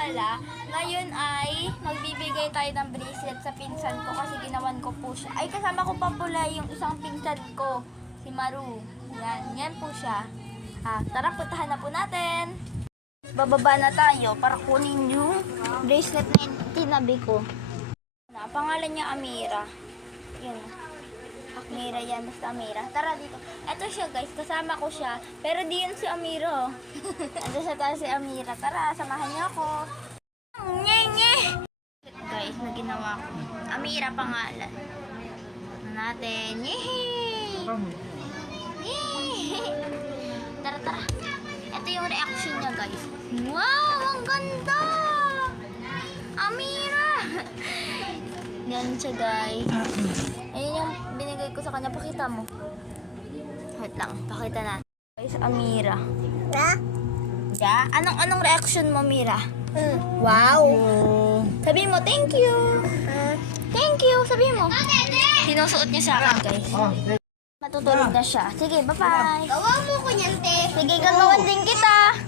pala, ngayon ay magbibigay tayo ng bracelet sa pinsan ko kasi ginawan ko po siya. Ay, kasama ko pa pala yung isang pinsan ko, si Maru. Yan po siya. Tara, puntahan na po natin. Bababa na tayo para kunin yung bracelet na tinabi ko. Pangalan niya Amira. Yan. Amira yan, basta Amira. Tara dito. Ito siya guys, kasama ko siya. Pero di yun si Amira. Ando siya tayo si Amira. Tara, samahan niyo ako. Nye! Guys, na ginawa ko. Amira pangalan. Ano natin? Yehey! Tara. Ito yung reaction niya guys. Wow! Ang ganda! Amira! Yan siya guys. Ayun yung binigay ko sa kanya. Pakita mo. Wait lang. Pakita natin. Guys, Amira. Anong reaction mo, Mira? Wow! Sabi mo, thank you! Thank you! Sabi mo. Sinusuot niya sa akin, guys. Matutulog na siya. Sige, bye-bye! Gawa mo ko niyan, te. Sige, gagawan din kita.